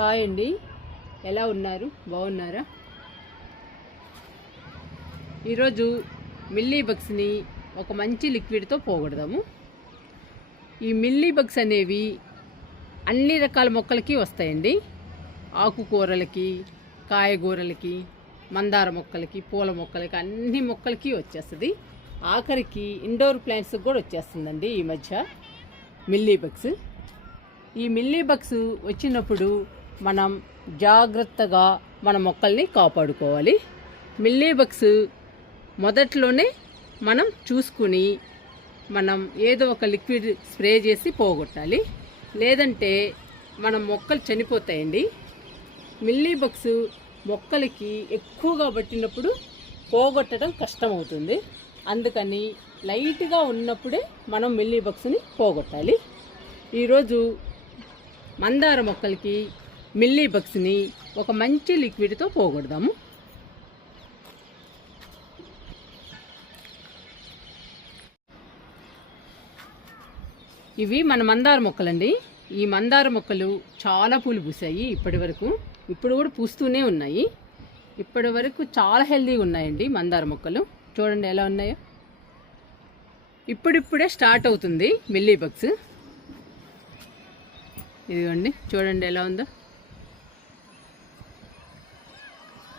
Hi అండి, ఎలా ఉన్నారు? బాగున్నారా? ఈరోజు మిల్లీ బగ్స్ని ఒక మంచి లిక్విడ్తో పోగొడదాము. ఈ మిల్లీ బగ్స్ అనేవి అన్ని రకాల మొక్కలకి వస్తాయండి. ఆకుకూరలకి, కాయగూరలకి, మందార మొక్కలకి, పూల మొక్కలకి, అన్ని మొక్కలకి వచ్చేస్తుంది. ఆఖరికి ఇండోర్ ప్లాంట్స్కి కూడా వచ్చేస్తుందండి ఈ మధ్య మిల్లీ బగ్స్. ఈ మిల్లీ బగ్స్ వచ్చినప్పుడు మనం జాగ్రత్తగా మన మొక్కల్ని కాపాడుకోవాలి. మిల్లీ బగ్స్ మొదట్లోనే మనం చూసుకుని మనం ఏదో ఒక లిక్విడ్ స్ప్రే చేసి పోగొట్టాలి, లేదంటే మన మొక్కలు చనిపోతాయండి. మిల్లీ బగ్స్ మొక్కలకి ఎక్కువగా పట్టినప్పుడు పోగొట్టడం కష్టమవుతుంది. అందుకని లైట్గా ఉన్నప్పుడే మనం మిల్లీ బగ్స్ని పోగొట్టాలి. ఈరోజు మందార మొక్కలకి మిల్లీ బగ్స్ని ఒక మంచి లిక్విడ్తో పోగొడదాము. ఇవి మన మందార మొక్కలండి. ఈ మందార మొక్కలు చాలా పూలు పూసాయి ఇప్పటి వరకు. ఇప్పుడు కూడా పూస్తూనే ఉన్నాయి. ఇప్పటి వరకు చాలా హెల్తీగా ఉన్నాయండి మందార మొక్కలు. చూడండి ఎలా ఉన్నాయో. ఇప్పుడిప్పుడే స్టార్ట్ అవుతుంది మిల్లీ బగ్స్. ఇదిగోండి, చూడండి ఎలా ఉందో.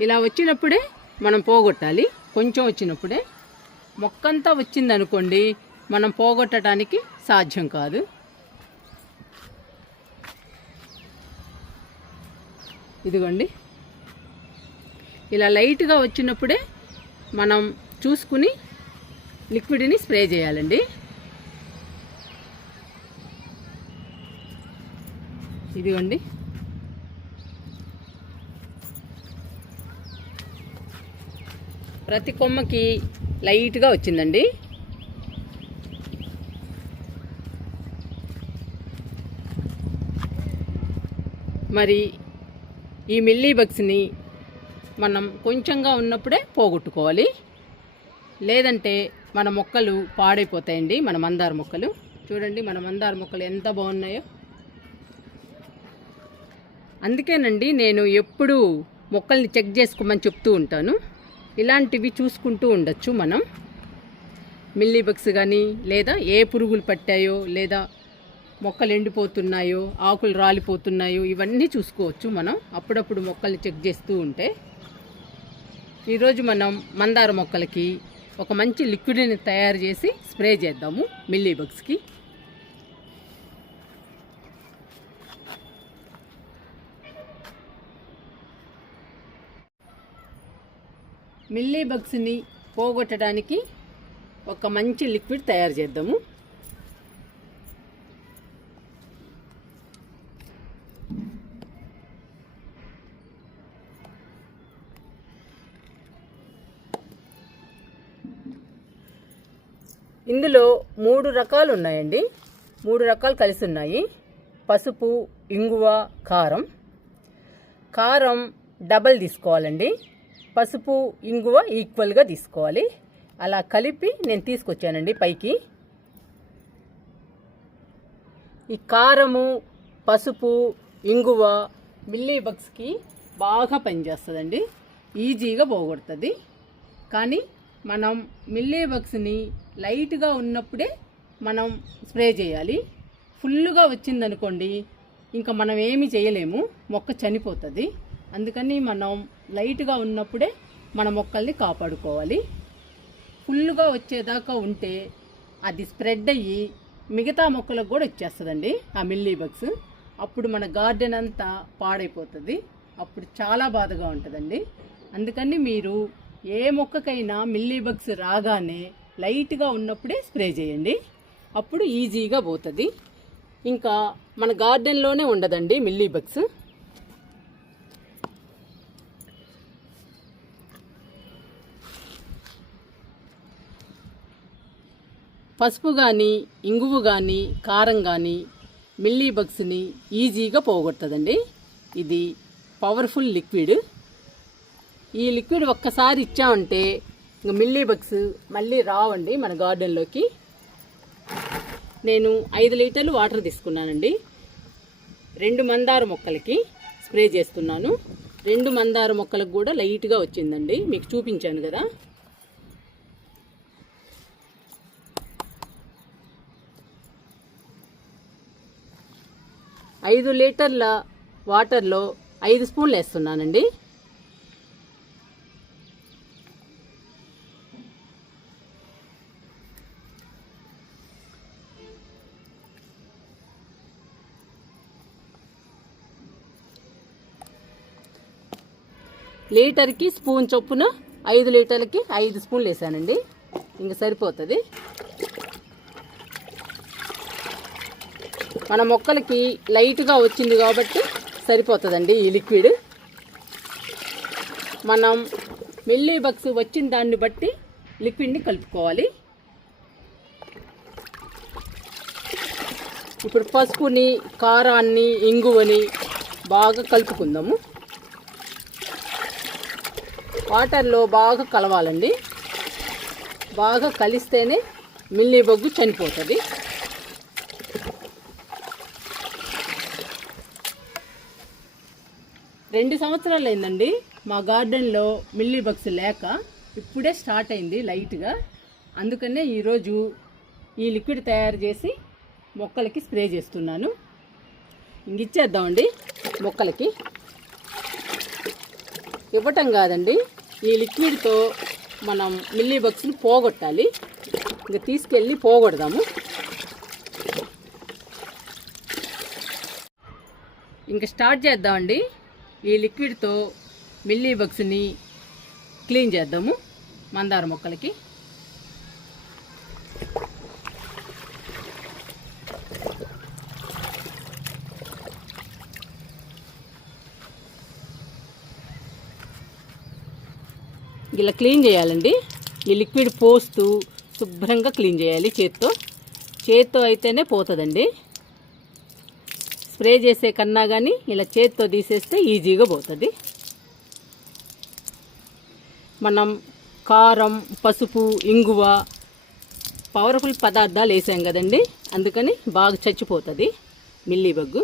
ఇలా వచ్చినప్పుడే మనం పోగొట్టాలి. కొంచెం వచ్చినప్పుడే. మొక్కంతా వచ్చిందనుకోండి, మనం పోగొట్టడానికి సాధ్యం కాదు. ఇదిగోండి, ఇలా లైట్గా వచ్చినప్పుడే మనం చూసుకుని లిక్విడ్ని స్ప్రే చేయాలండి. ఇదిగోండి, ప్రతి కొమ్మకి లైట్గా వచ్చిందండి. మరి ఈ మిల్లీ బగ్స్ని మనం కొంచెంగా ఉన్నప్పుడే పోగొట్టుకోవాలి, లేదంటే మన మొక్కలు పాడైపోతాయండి. మన మందార మొక్కలు చూడండి, మన మందార మొక్కలు ఎంత బాగున్నాయో. అందుకేనండి నేను ఎప్పుడు మొక్కల్ని చెక్ చేసుకోమని చెప్తూ ఉంటాను. ఇలాంటివి చూసుకుంటూ ఉండొచ్చు మనం. మిల్లీ బగ్స్ కానీ, లేదా ఏ పురుగులు పట్టాయో, లేదా మొక్కలు ఎండిపోతున్నాయో, ఆకులు రాలిపోతున్నాయో, ఇవన్నీ చూసుకోవచ్చు మనం అప్పుడప్పుడు మొక్కల్ని చెక్ చేస్తూ ఉంటే. ఈరోజు మనం మందార మొక్కలకి ఒక మంచి లిక్విడ్ని తయారు చేసి స్ప్రే చేద్దాము మిల్లీ బగ్స్కి. మిల్లీ బగ్స్ని పోగొట్టడానికి ఒక మంచి లిక్విడ్ తయారు చేద్దాము. ఇందులో 3 రకాలు ఉన్నాయండి. 3 రకాలు కలిసి ఉన్నాయి. పసుపు, ఇంగువ, కారం. కారం డబల్ తీసుకోవాలండి. పసుపు, ఇంగువ ఈక్వల్గా తీసుకోవాలి. అలా కలిపి నేను తీసుకొచ్చానండి పైకి. ఈ కారము, పసుపు, ఇంగువ మిల్లీ బగ్స్కి బాగా పనిచేస్తుందండి. ఈజీగా పోగొడుతుంది. కానీ మనం మిల్లీ బగ్స్ని లైట్గా ఉన్నప్పుడే మనం స్ప్రే చేయాలి. ఫుల్గా వచ్చిందనుకోండి, ఇంకా మనం ఏమీ చేయలేము, మొక్క చనిపోతుంది. అందుకని మనం లైట్గా ఉన్నప్పుడే మన మొక్కల్ని కాపాడుకోవాలి. ఫుల్గా వచ్చేదాకా ఉంటే అది స్ప్రెడ్ అయ్యి మిగతా మొక్కలకు కూడా వచ్చేస్తుందండి ఆ మిల్లీ బగ్స్. అప్పుడు మన గార్డెన్ అంతా పాడైపోతుంది. అప్పుడు చాలా బాధగా ఉంటుందండి. అందుకని మీరు ఏ మొక్కకైనా మిల్లీ బగ్స్ రాగానే లైట్గా ఉన్నప్పుడే స్ప్రే చేయండి. అప్పుడు ఈజీగా పోతుంది. ఇంకా మన గార్డెన్లోనే ఉండదండి మిల్లీ బగ్స్. పసుపు కానీ, ఇంగువ కానీ, కారం కానీ మిల్లీ బగ్స్ని ఈజీగా పోగొడుతుందండి. ఇది పవర్ఫుల్ లిక్విడ్. ఈ లిక్విడ్ ఒక్కసారి ఇచ్చామంటే ఇంకా మిల్లీ బగ్స్ మళ్ళీ రావండి మన గార్డెన్లోకి. నేను 5 లీటర్లు వాటర్ తీసుకున్నానండి. 2 మందార మొక్కలకి స్ప్రే చేస్తున్నాను. 2 మందార మొక్కలకు కూడా లైట్గా వచ్చిందండి, మీకు చూపించాను కదా. ఐదు లీటర్ల వాటర్లో 5 స్పూన్లు వేస్తున్నానండి. లీటర్కి స్పూన్ చొప్పున 5 లీటర్లకి 5 స్పూన్లు వేసానండి. ఇంక సరిపోతుంది. మన మొక్కలకి లైట్గా వచ్చింది కాబట్టి సరిపోతుందండి ఈ లిక్విడ్. మనం మిల్లీ బగ్స్ వచ్చిన దాన్ని బట్టి లిక్విడ్ని కలుపుకోవాలి. ఇప్పుడు పసుపుని, కారాన్ని, ఇంగువని బాగా కలుపుకుందాము. వాటర్లో బాగా కలవాలండి. బాగా కలిస్తేనే మిల్లీ బగ్గు చనిపోతుంది. రెండు సంవత్సరాలు అయిందండి మా గార్డెన్లో మిల్లీ బగ్స్ లేక, ఇప్పుడే స్టార్ట్ అయింది లైట్గా. అందుకనే ఈరోజు ఈ లిక్విడ్ తయారు చేసి మొక్కలకి స్ప్రే చేస్తున్నాను. ఇంగిచ్చేద్దామండి మొక్కలకి. ఇవ్వటం కాదండి, ఈ లిక్విడ్తో మనం మిల్లీ బగ్స్ని పోగొట్టాలి. ఇంకా తీసుకెళ్ళి పోగొడదాము. ఇంకా స్టార్ట్ చేద్దామండి. ఈ లిక్విడ్తో మిల్లీ బగ్స్ని క్లీన్ చేద్దాము మందార మొక్కలకి. ఇలా క్లీన్ చేయాలండి. ఈ లిక్విడ్ పోస్తూ శుభ్రంగా క్లీన్ చేయాలి చేత్తో అయితేనే పోతుందండి. స్ప్రే చేసే కన్నా కానీ ఇలా చేత్తో తీసేస్తే ఈజీగా పోతుంది. మనం కారం, పసుపు, ఇంగువ పవర్ఫుల్ పదార్థాలు వేసాం కదండి, అందుకని బాగా చచ్చిపోతుంది మిల్లీ బగ్గు.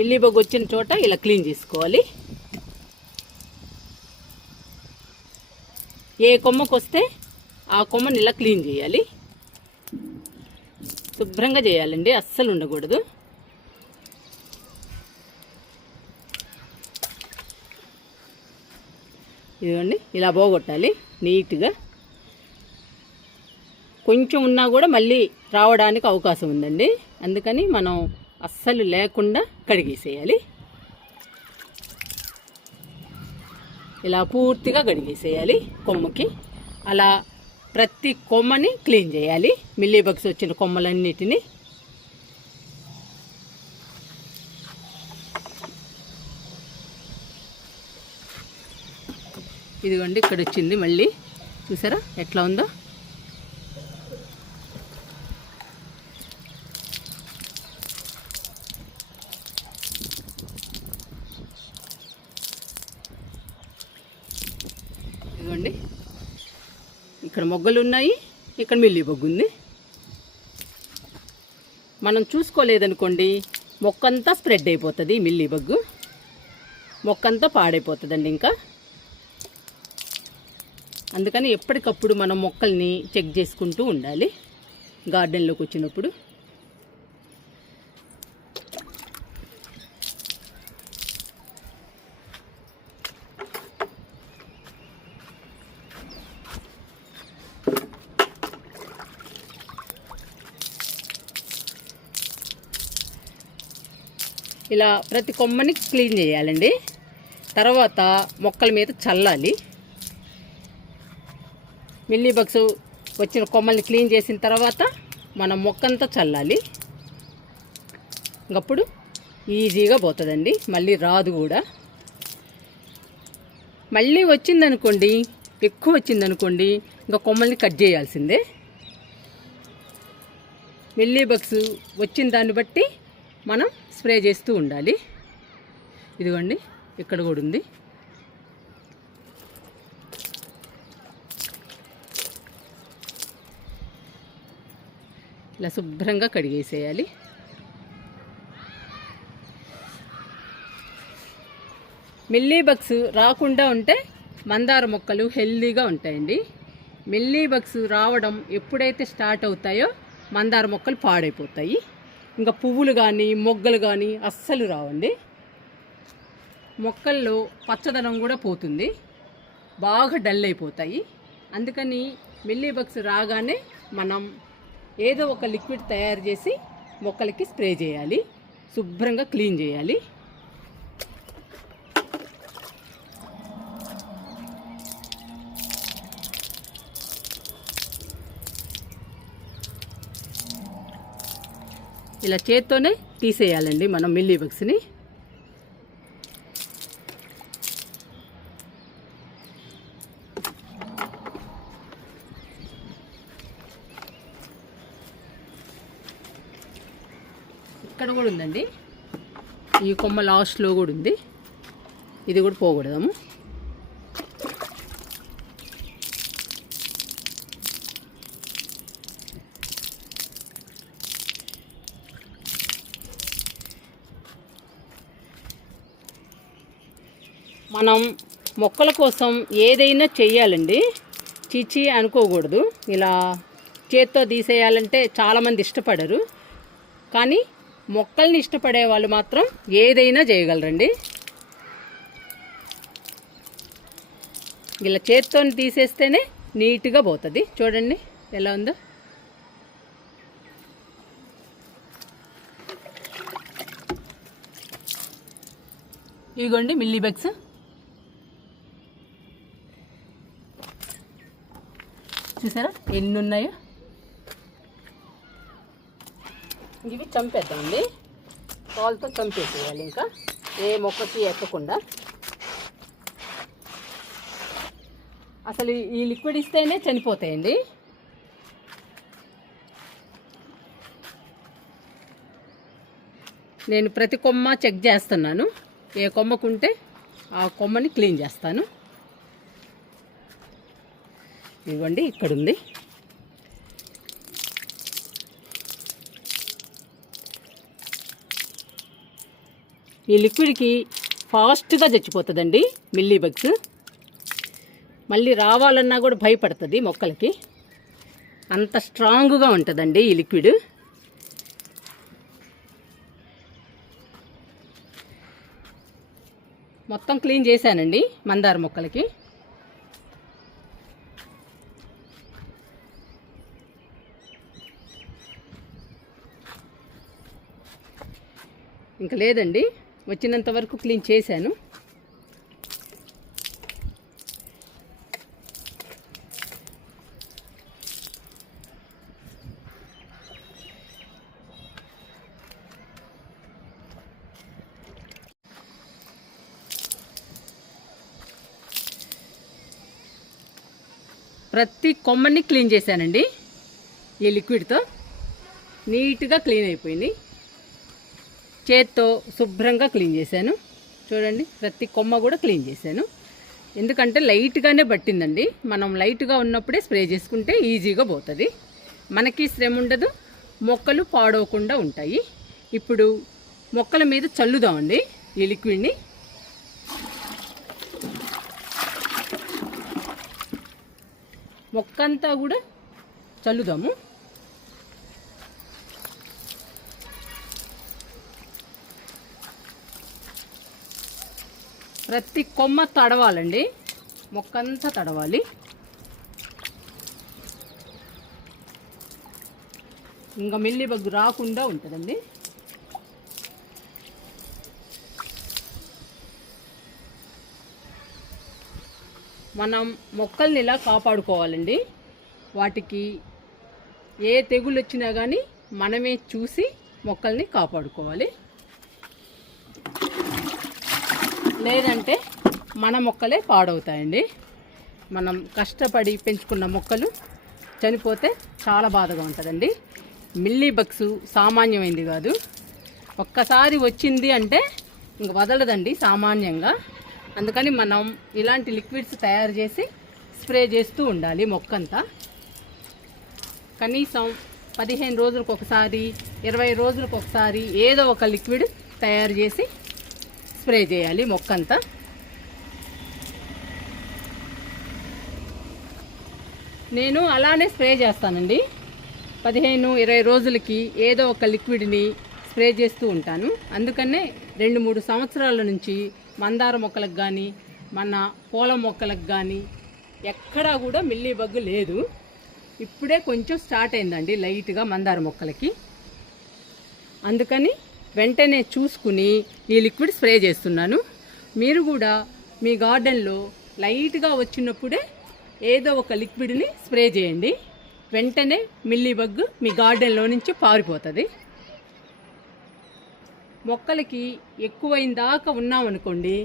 మిల్లీ బగ్గు వచ్చిన చోట ఇలా క్లీన్ చేసుకోవాలి. ఏ కొమ్మకు వస్తే ఆ కొమ్మని ఇలా క్లీన్ చేయాలి. శుభ్రంగా చేయాలండి, అస్సలు ఉండకూడదు. ఇదిగోండి ఇలా పోగొట్టాలి నీట్గా. కొంచెం ఉన్నా కూడా మళ్ళీ రావడానికి అవకాశం ఉందండి, అందుకని మనం అస్సలు లేకుండా కడిగేసేయాలి. ఇలా పూర్తిగా కడిగేసేయాలి కొమ్మకి. అలా ప్రతి కొమ్మని క్లీన్ చేయాలి, మిల్లీ బగ్స్ వచ్చిన కొమ్మలన్నిటినీ. ఇదిగోండి ఇక్కడ వచ్చింది మళ్ళీ, చూసారా ఎట్లా ఉందో. ఇదిగోండి ఇక్కడ మొగ్గలు ఉన్నాయి, ఇక్కడ మిల్లీ బగ్గు ఉంది. మనం చూసుకోలేదనుకోండి మొక్కంతా స్ప్రెడ్ అయిపోతుంది మిల్లీ బగ్గు, మొక్కంతా పాడైపోతుందండి ఇంకా. అందుకని ఎప్పటికప్పుడు మనం మొక్కల్ని చెక్ చేసుకుంటూ ఉండాలి గార్డెన్లోకి వచ్చినప్పుడు. ఇలా ప్రతి కొమ్మని క్లీన్ చేయాలండి. తర్వాత మొక్కల మీద చల్లాలి. మిల్లీ బగ్స్ వచ్చిన కొమ్మల్ని క్లీన్ చేసిన తర్వాత మనం మొక్కంతా చల్లాలి. ఇంకప్పుడు ఈజీగా పోతుందండి, మళ్ళీ రాదు కూడా. మళ్ళీ వచ్చిందనుకోండి, ఎక్కువ వచ్చిందనుకోండి, ఇంకా కొమ్మల్ని కట్ చేయాల్సిందే. మిల్లీ బగ్స్ వచ్చిన దాన్ని బట్టి మనం స్ప్రే చేస్తూ ఉండాలి. ఇదిగోండి ఇక్కడ కూడా ఉంది. ఇలా శుభ్రంగా కడిగేసేయాలి. మిల్లీ బగ్స్ రాకుండా ఉంటే మందార మొక్కలు హెల్దీగా ఉంటాయండి. మిల్లీ బగ్స్ రావడం ఎప్పుడైతే స్టార్ట్ అవుతాయో మందార మొక్కలు పాడైపోతాయి. ఇంకా పువ్వులు కానీ మొగ్గలు కానీ అస్సలు రావండి. మొక్కల్లో పచ్చదనం కూడా పోతుంది, బాగా డల్ అయిపోతాయి. అందుకని మిల్లీ బగ్స్ రాగానే మనం ఏదో ఒక లిక్విడ్ తయారు చేసి మొక్కలకి స్ప్రే చేయాలి, శుభ్రంగా క్లీన్ చేయాలి. ఇలా చేత్తోనే తీసేయాలండి మనం మిల్లీ బగ్స్ని. ఇక్కడ కూడా ఉందండి, ఈ కొమ్మ లాస్ట్లో కూడా ఉంది, ఇది కూడా పోకూడదాము. మనం మొక్కల కోసం ఏదైనా చెయ్యాలండి, చిచి అనుకోకూడదు. ఇలా చేత్తో తీసేయాలంటే చాలామంది ఇష్టపడరు, కానీ మొక్కల్ని ఇష్టపడే వాళ్ళు మాత్రం ఏదైనా చేయగలరండి. ఇలా చేత్తో తీసేస్తేనే నీట్గా పోతుంది. చూడండి ఎలా ఉందో. ఇదిగోండి మిల్లీ బగ్స్. చూసారా ఎన్ని ఉన్నాయో. ఇవి చంపేద్దామండి, పాలతో చంపేసేయాలి, ఇంకా ఏ మొక్కకి ఎక్కకుండా. అసలు ఈ లిక్విడ్ ఇస్తేనే చనిపోతాయండి. నేను ప్రతి కొమ్మ చెక్ చేస్తున్నాను, ఏ కొమ్మకుంటే ఆ కొమ్మని క్లీన్ చేస్తాను. ఇవ్వండి ఇక్కడుంది. ఈ లిక్విడ్కి ఫాస్ట్గా చచ్చిపోతుందండి మిల్లీ బగ్స్. మళ్ళీ రావాలన్నా కూడా భయపడుతుంది మొక్కలకి, అంత స్ట్రాంగ్గా ఉంటుందండి ఈ లిక్విడ్. మొత్తం క్లీన్ చేశానండి మందార మొక్కలకి. ఇంకా లేదండి, వచ్చినంత వరకు క్లీన్ చేశాను. ప్రతి కొమ్మని క్లీన్ చేశానండి ఈ లిక్విడ్తో. నీట్గా క్లీన్ అయిపోయింది. చేత్తో శుభ్రంగా క్లీన్ చేశాను. చూడండి ప్రతి కొమ్మ కూడా క్లీన్ చేశాను. ఎందుకంటే లైట్గానే పట్టిందండి. మనం లైట్గా ఉన్నప్పుడే స్ప్రే చేసుకుంటే ఈజీగా పోతుంది, మనకి శ్రమ ఉండదు, మొక్కలు పాడవకుండా ఉంటాయి. ఇప్పుడు మొక్కల మీద చల్లుదామండి ఈ లిక్విడ్ని. మొక్కంతా కూడా చల్లుదాము. ప్రతి కొమ్మ తడవాలండి, మొక్కంతా తడవాలి. ఇంకా మిల్లీ బగ్ రాకుండా ఉంటుందండి. మనం మొక్కల్ని ఇలా కాపాడుకోవాలండి. వాటికి ఏ తెగులు వచ్చినా కానీ మనమే చూసి మొక్కల్ని కాపాడుకోవాలి. లేదంటే మన మొక్కలే పాడవుతాయండి. మనం కష్టపడి పెంచుకున్న మొక్కలు చనిపోతే చాలా బాధగా ఉంటుందండి. మిల్లీ బగ్స్ సామాన్యమైంది కాదు. ఒక్కసారి వచ్చింది అంటే ఇంక వదలదండి సామాన్యంగా. అందుకని మనం ఇలాంటి లిక్విడ్స్ తయారు చేసి స్ప్రే చేస్తూ ఉండాలి మొక్కంతా. కనీసం 15 రోజులకు ఒకసారి, 20 రోజులకు ఒకసారి ఏదో ఒక లిక్విడ్ తయారు చేసి స్ప్రే చేయాలి మొక్కంతా. నేను అలానే స్ప్రే చేస్తానండి. 15-20 రోజులకి ఏదో ఒక లిక్విడ్ని స్ప్రే చేస్తూ ఉంటాను. అందుకనే 2-3 సంవత్సరాల నుంచి మందార మొక్కలకు కానీ మన పూల మొక్కలకు కానీ ఎక్కడా కూడా మిల్లీ బగ్ లేదు. ఇప్పుడే కొంచెం స్టార్ట్ అయిందండి లైట్గా మందార మొక్కలకి. అందుకని వెంటనే చూసుకుని ఈ లిక్విడ్ స్ప్రే చేస్తున్నాను. మీరు కూడా మీ గార్డెన్లో లైట్గా వచ్చినప్పుడే ఏదో ఒక లిక్విడ్ని స్ప్రే చేయండి. వెంటనే మిల్లీ బగ్ మీ గార్డెన్లో నుంచి పారిపోతుంది. మొక్కలకి ఎక్కువైన దాకా ఉన్నామనుకోండి,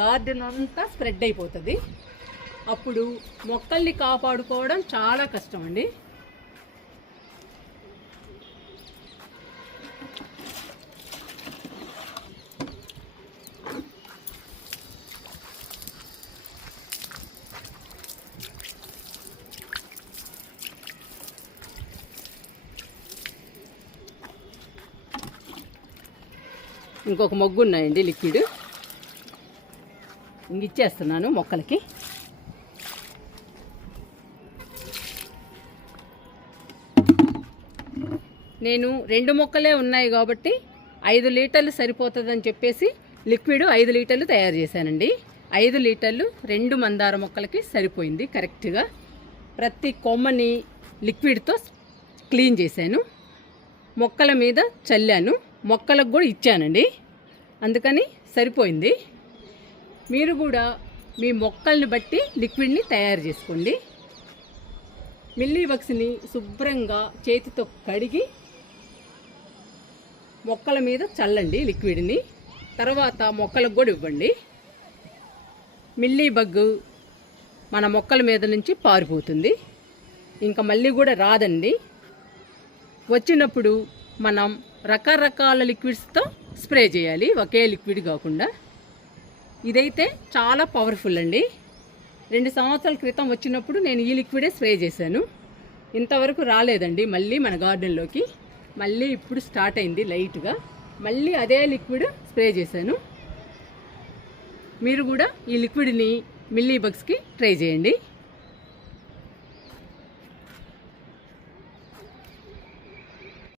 గార్డెన్ అంతా స్ప్రెడ్ అయిపోతుంది. అప్పుడు మొక్కల్ని కాపాడుకోవడం చాలా కష్టం అండి. ఇంకొక మొగ్గు ఉన్నాయండి లిక్విడ్, ఇచ్చేస్తున్నాను మొక్కలకి. నేను 2 మొక్కలే ఉన్నాయి కాబట్టి 5 లీటర్లు సరిపోతుందని చెప్పేసి లిక్విడ్ 5 లీటర్లు తయారు చేశానండి. 5 లీటర్లు 2 మందార మొక్కలకి సరిపోయింది కరెక్ట్గా. ప్రతి కొమ్మని లిక్విడ్తో క్లీన్ చేశాను, మొక్కల మీద చల్లాను, మొక్కలకు కూడా ఇచ్చానండి. అందుకని సరిపోయింది. మీరు కూడా మీ మొక్కల్ని బట్టి లిక్విడ్ని తయారు చేసుకోండి. మిల్లీ బగ్స్ని శుభ్రంగా చేతితో కడిగి మొక్కల మీద చల్లండి లిక్విడ్ని. తర్వాత మొక్కలకు కూడా ఇవ్వండి. మిల్లీ బగ్ మన మొక్కల మీద నుంచి పారిపోతుంది, ఇంకా మళ్ళీ కూడా రాదండి. వచ్చినప్పుడు మనం రకరకాల లిక్విడ్స్తో స్ప్రే చేయాలి, ఒకే లిక్విడ్ కాకుండా. ఇదైతే చాలా పవర్ఫుల్ అండి. 2 సంవత్సరాల క్రితం వచ్చినప్పుడు నేను ఈ లిక్విడే స్ప్రే చేశాను. ఇంతవరకు రాలేదండి మళ్ళీ మన గార్డెన్లోకి. మళ్ళీ ఇప్పుడు స్టార్ట్ అయింది లైట్గా. మళ్ళీ అదే లిక్విడ్ స్ప్రే చేశాను. మీరు కూడా ఈ లిక్విడ్ని మిల్లీ బగ్స్కి ట్రై చేయండి.